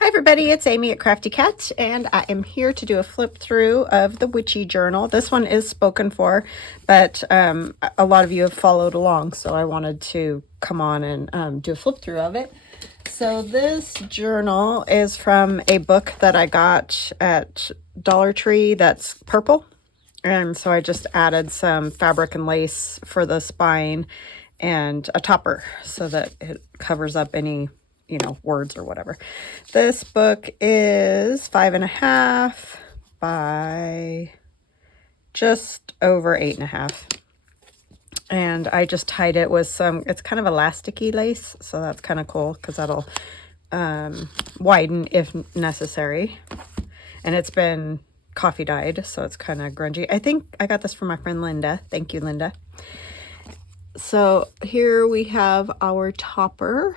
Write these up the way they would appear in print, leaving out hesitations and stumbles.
Hi everybody, it's Amy at Crafty Cat, and I am here to do a flip through of the Witchy Journal. This one is spoken for, but a lot of you have followed along, so I wanted to come on and do a flip through of it. So this journal is from a book that I got at Dollar Tree that's purple, and so I just added some fabric and lace for the spine and a topper so that it covers up any words or whatever. This book is 5.5 by just over 8.5. And I just tied it with it's kind of elasticy lace, so that's kind of cool because that'll widen if necessary. And it's been coffee dyed, so it's kind of grungy. I think I got this from my friend Linda. Thank you, Linda. So here we have our topper.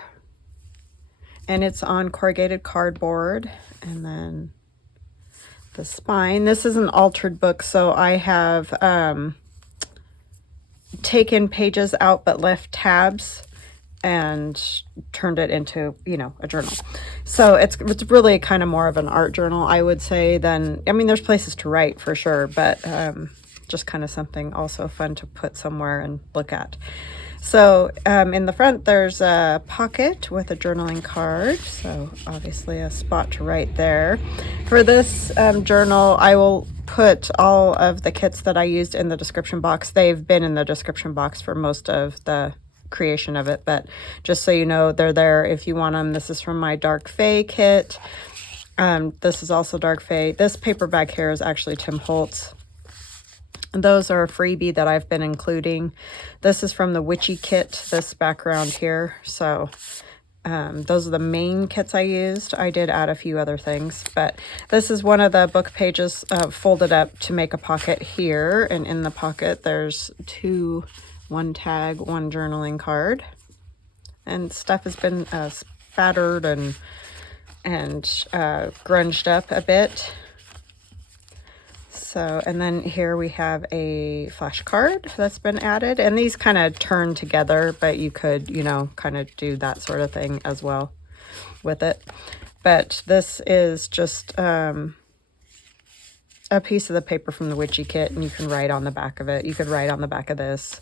And it's on corrugated cardboard. And then the spine. This is an altered book, so I have taken pages out but left tabs and turned it into, a journal. So it's really kind of more of an art journal, I would say, than, there's places to write for sure, but just kind of something also fun to put somewhere and look at. So in the front, there's a pocket with a journaling card. So obviously a spot to write there. For this journal, I will put all of the kits that I used in the description box. They've been in the description box for most of the creation of it, but just so you know, they're there if you want them. This is from my Dark Fae kit. This is also Dark Fae. This paper bag here is actually Tim Holtz. Those are a freebie that I've been including. This is from the Witchy kit, this background here. So those are the main kits I used. I did add a few other things, but this is one of the book pages folded up to make a pocket here. And in the pocket, there's one tag, one journaling card. And stuff has been spattered and grunged up a bit. So, and then here we have a flashcard that's been added, and these kind of turn together, but you could, kind of do that sort of thing as well with it. But this is just a piece of the paper from the Witchy kit, and you can write on the back of it. You could write on the back of this.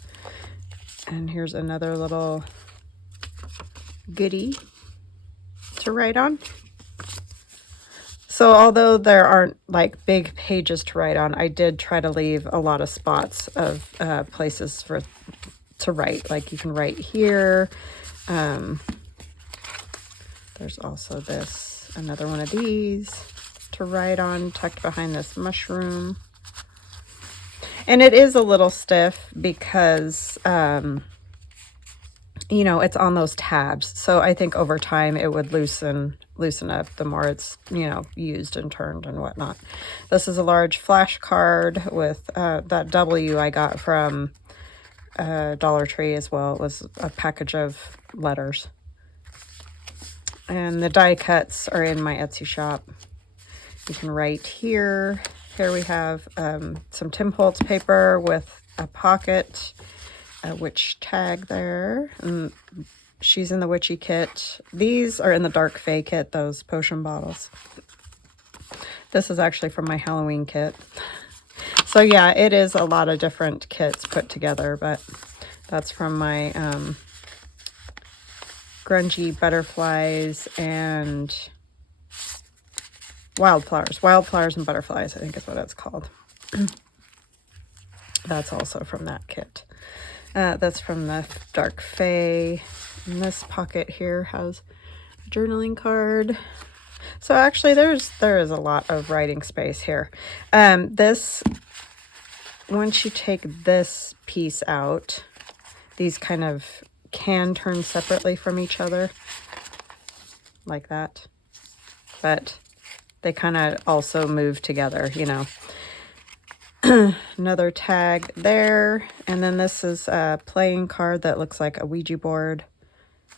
And here's another little goodie to write on. So although there aren't like big pages to write on, I did try to leave a lot of spots of places to write. Like you can write here. There's also another one of these to write on, tucked behind this mushroom. And it is a little stiff because, it's on those tabs. So I think over time it would loosen up the more it's, used and turned and whatnot. This is a large flash card with that W I got from Dollar Tree as well. It was a package of letters. And the die cuts are in my Etsy shop. You can write here. Here we have some Tim Holtz paper with a pocket, a witch tag there. And she's in the Witchy kit. These are in the Dark Fae kit, those potion bottles. This is actually from my Halloween kit. So yeah, it is a lot of different kits put together, but that's from my grungy butterflies and wildflowers and butterflies, I think is what it's called. That's also from that kit. That's from the Dark Fae. And this pocket here has a journaling card. So actually there is a lot of writing space here. Once you take this piece out, these kind of can turn separately from each other like that. But they kind of also move together, Another tag there. And then this is a playing card that looks like a Ouija board.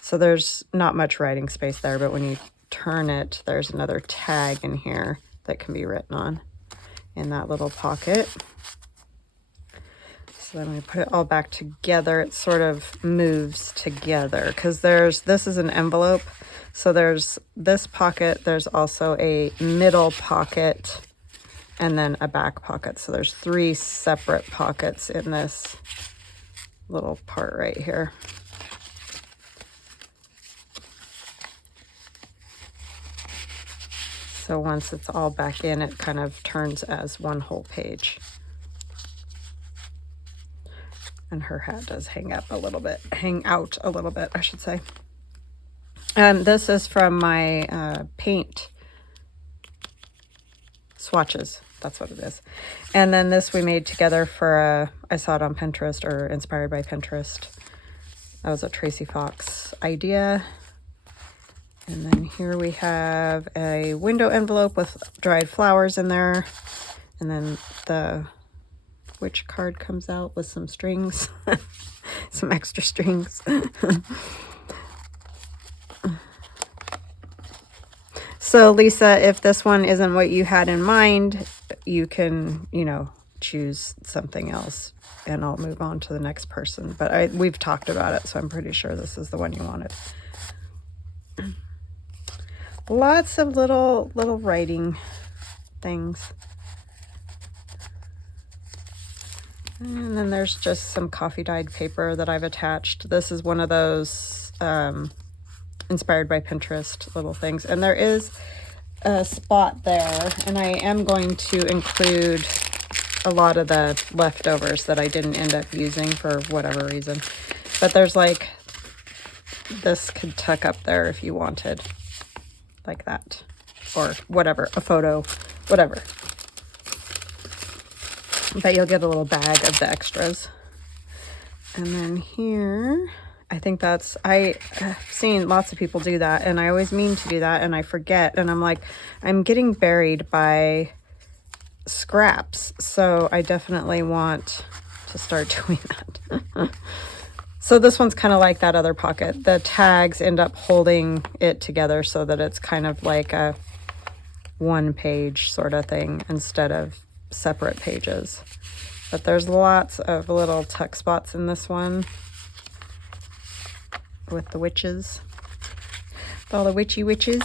So there's not much writing space there, but when you turn it, there's another tag in here that can be written on in that little pocket. So then we put it all back together. It sort of moves together because this is an envelope. So there's this pocket, there's also a middle pocket, and then a back pocket. So there's 3 separate pockets in this little part right here. So once it's all back in, it kind of turns as one whole page. And her hat does hang out a little bit, I should say. And this is from my paint swatches. That's what it is. And then this we made together for, I saw it on Pinterest, or inspired by Pinterest. That was a Tracy Fox idea. And then here we have a window envelope with dried flowers in there. And then the witch card comes out with some strings, some extra strings. So Lisa, if this one isn't what you had in mind, you can, you know, choose something else and I'll move on to the next person. But we've talked about it, so I'm pretty sure this is the one you wanted. Lots of little writing things. And then there's just some coffee dyed paper that I've attached. This is one of those inspired by Pinterest little things. And there is a spot there, and I am going to include a lot of the leftovers that I didn't end up using for whatever reason. But there's like, this could tuck up there if you wanted, like that, or whatever, a photo, whatever. But you'll get a little bag of the extras. And then here, I think that's, I've seen lots of people do that, and I always mean to do that, and I forget, and I'm like, I'm getting buried by scraps, so I definitely want to start doing that. So this one's kind of like that other pocket. The tags end up holding it together so that it's kind of like a one-page sort of thing instead of separate pages. But there's lots of little tuck spots in this one with the witches, with all the witchy witches.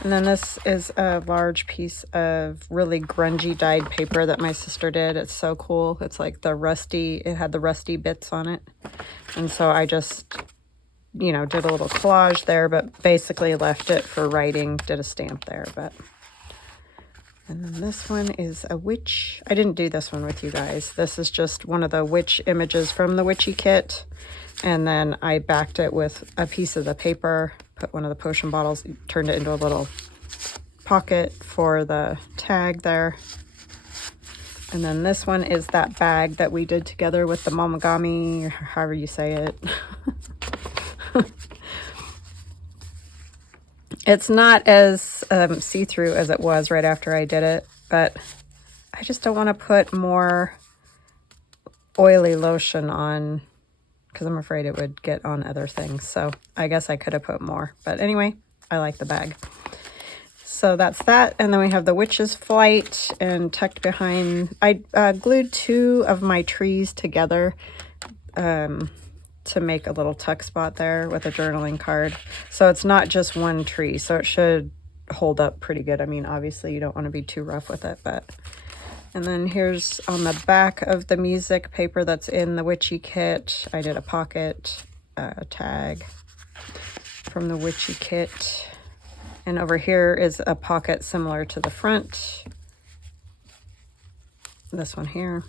And then this is a large piece of really grungy dyed paper that my sister did. It's so cool. It's like the rusty, it had the rusty bits on it. And so I just, you know, did a little collage there, but basically left it for writing, did a stamp there. But and then this one is a witch. I didn't do this one with you guys. This is just one of the witch images from the witchy kit. And then I backed it with a piece of the paper, put one of the potion bottles, turned it into a little pocket for the tag there. And then this one is that bag that we did together with the momogami, or however you say it. It's not as see-through as it was right after I did it, but I just don't want to put more oily lotion on because I'm afraid it would get on other things. So I guess I could have put more. But anyway, I like the bag. So that's that. And then we have the Witch's Flight, and tucked behind, I glued 2 of my trees together to make a little tuck spot there with a journaling card. So it's not just one tree, so it should hold up pretty good. I mean, obviously you don't want to be too rough with it, but. And then here's on the back of the music paper that's in the witchy kit, I did a pocket, tag from the witchy kit. And over here is a pocket similar to the front. This one here,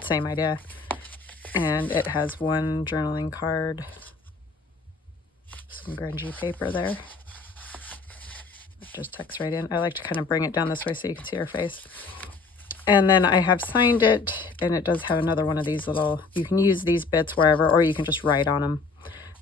same idea. And it has one journaling card, some grungy paper there. It just tucks right in. I like to kind of bring it down this way so you can see her face. And then I have signed it, and it does have another one of these little, you can use these bits wherever, or you can just write on them.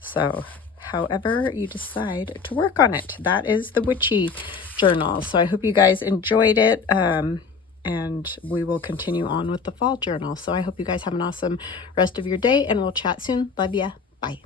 So however you decide to work on it, that is the witchy journal. So I hope you guys enjoyed it. And we will continue on with the fall journal. So I hope you guys have an awesome rest of your day, and we'll chat soon. Love ya. Bye.